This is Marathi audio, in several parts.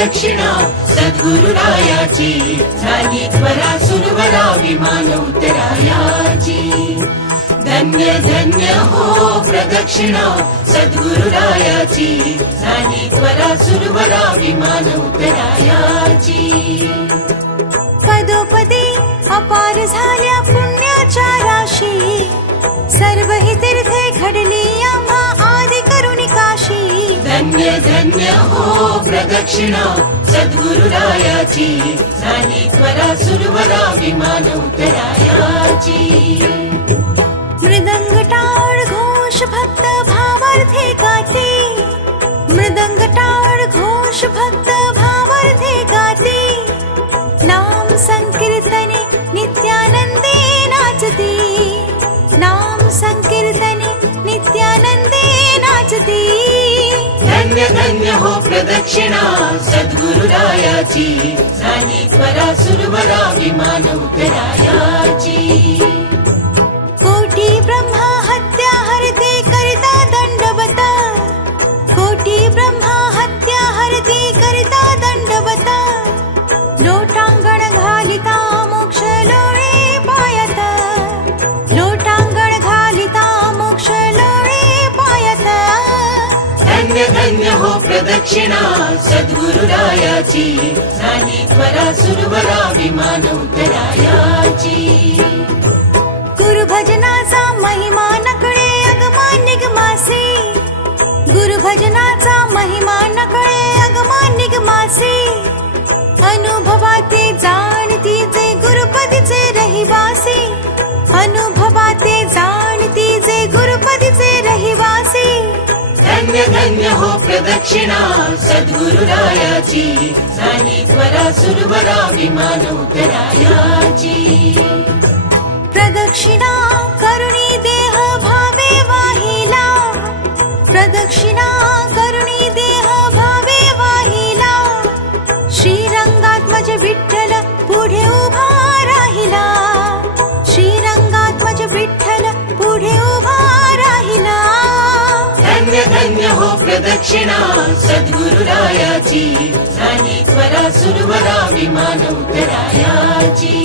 दक्षिणा सद्गुरुरायाची झाली त्वरा सुरवरा विमान उतरायाची धन्य धन्य हो प्रदक्षिणा सद्गुरुरायाची झाली त्वरा सुरवरा विमान उतरायाची धन्य हो प्रदक्षिणा सद्गुरुरायाची झाली त्वरा सुरवरा विमान उतरायाची. मृदंग टाळ घोष भक्त भावार्थे गाते. मृदंग टाळ घोष भक्त धन्य धन्य हो प्रदक्षिणा सद्गुरुरायाची झाली त्वरा सुरवरा विमान उतराया. धन्य हो प्रदक्षिणा सद्गुरुरायाची. झाली त्वरा सुरवरा विमान उतरायाची गुरुभजनाचा महिमा नकळे अगमा निगमासे. गुरुभजनाचा महिमा नकळे अगमा निगमासी. प्रदक्षिणा सद्गुरुरायाची त्वरा सुरवरा विमान उतरायाची प्रदक्षिणा करुणी धन्य धन्य हो प्रदक्षिणा सद्गुरुरायाची. झाली त्वरा सुरवरा विमान उतरायाची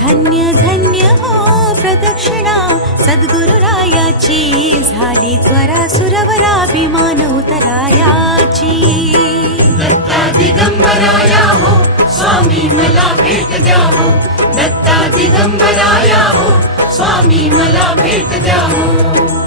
धन्य धन्य हो प्रदक्षिणा सद्गुरुरायाची. झाली त्वरा सुरवरा विमान उतरायाची. दत्ता दिगंबराया हो स्वामी मला भेट द्या हो. दत्ता दिगंबराया हो स्वामी मला भेट द्या हो.